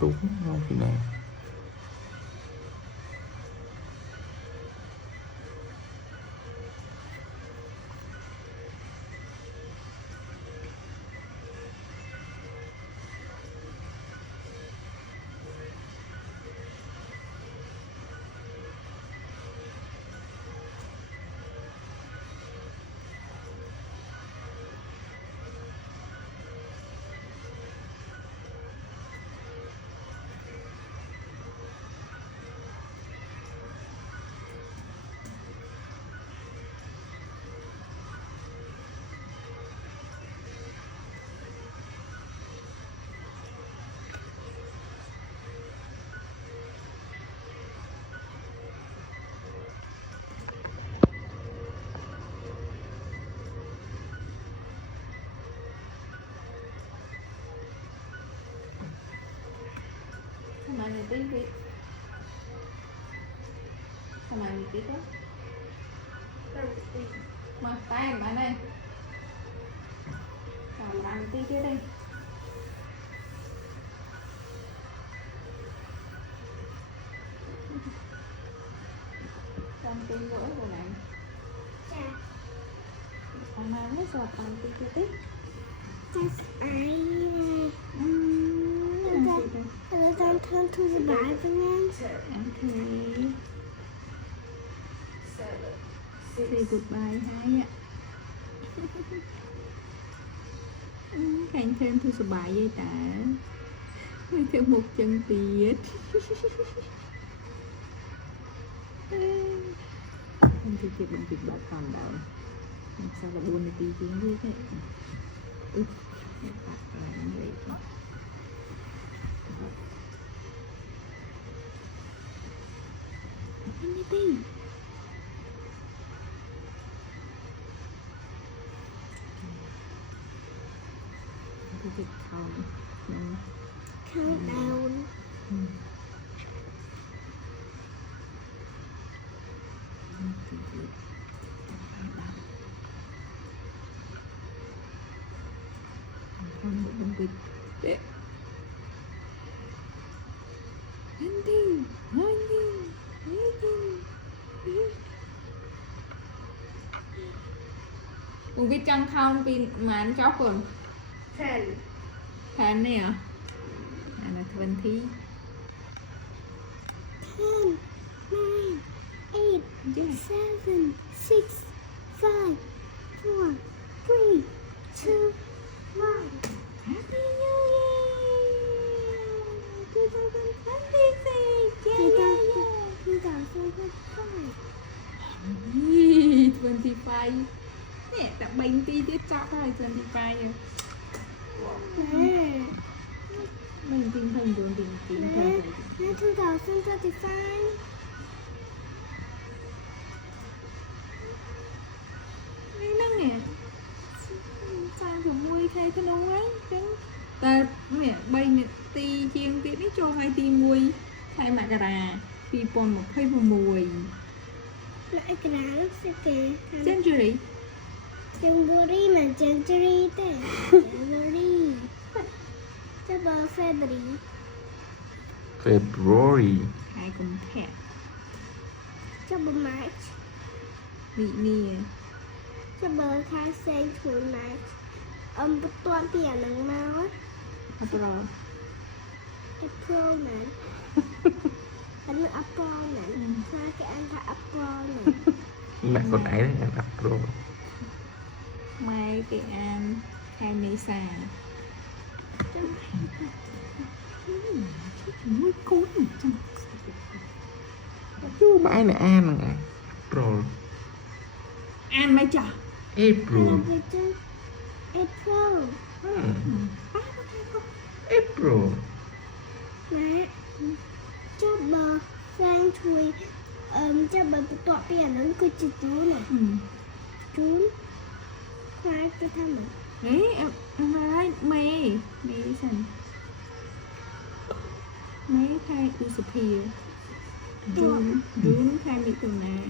đúng không thì này Sama ni TV. Sama ni TV đó. Mà tay em ở đây. Còn làm tí kia đi. Làm tí gỗ rồi này. Ông nào mới sọt làm tí kia tí. Don't turn to the back again. Okay. Say goodbye hai ạ. Khanh thêm thu sờ bài dây tả. Thêm một chân tiết. Không thì chị bằng việc bảo còn đâu. Sao là buồn là tí tiếng gì thế. Anything. Count down. Không một bên vịt. Anything. Con vịt trăng không pin mà anh chóc rồi. 10. Thàn này hả? Là 20. 10, 9, 8, 7, 6, 5, 4, 3, 2, 1. Happy New Year! 2026! Yeah. 2025. 25. Nè, tặng bánh tí tiếp chọc rồi 25 rồi. Mình tinh thần đường tình tín thần. 2035. Đây năng nè. Sao phải mua thay cái nông ấy chứ. Ta mẹ bay nè ti chiên tí nó cho hai ti mua thay mà cà rà. Ti pon một thay vào mùi. Lại cái nào sẽ kể. Century. January mà January thế. January. Cho bờ February. February Hai cùng thẻ. Cho bờ March. Bị nè. Cho bờ khai sen chuối March. Bất toàn tiền nắng mau á. April. April nè. Anh nói April nè. Sao cái anh thả April nè. mẹ con ấy đấy em April Mai cái an hai mấy xà. Mũi cún chú bãi này An nè April An mấy chả. April April. April Nè. Cho bờ sang chuối. Cho bờ tọa tiền nó cứ chỉ chú nè. Chú. Khai cái thăm à. Đấy em nói mê sẵn mấy khai disappear. June khai mỹ tuần nè.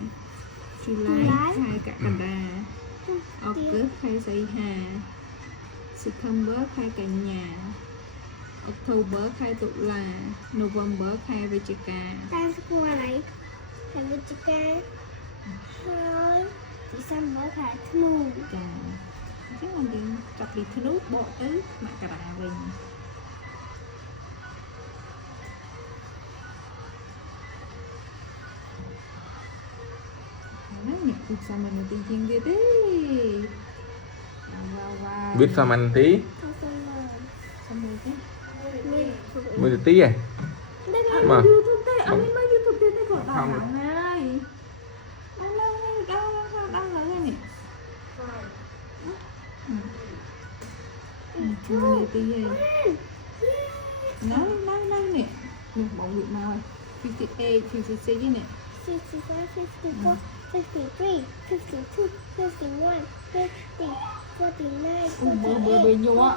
July khai cả Canada. August khai xây hà. September khai cả nhà. October ខែតុលា November ខែវិច្ឆិកា តាមស្គាល់ហើយខែវិច្ឆិកាហើយ December ខែធ្នូ ចាអញ្ចឹងយើងចាប់ពីធ្នូបកទៅមករាវិញហ្នឹងនេះគឺសាមញ្ញទីជាងទៀតទេវ៉ាវ៉ាវ Biết sao mình tí ខែសុំមើល សាមញ្ញទេ នេះ Mới tí à ដឹងហើយ Mà យូធូបទេអត់មានមកយូធូបទេគាត់ដល់ហើយអត់ឡើងដល់ហើយនេះនេះទីហេណៅនេះនោះបងវិមក58 56នេះ 65 54 53 52 51 50 49 អូបើញ័រ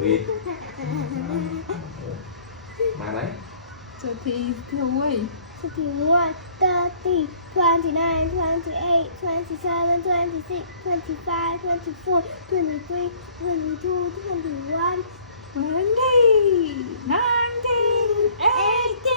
Biết Mà đấy ចុះទីខ្លួន 51, 30, 29, 28, 27, 26, 25, 24, 23, 22, 21, 20 19 18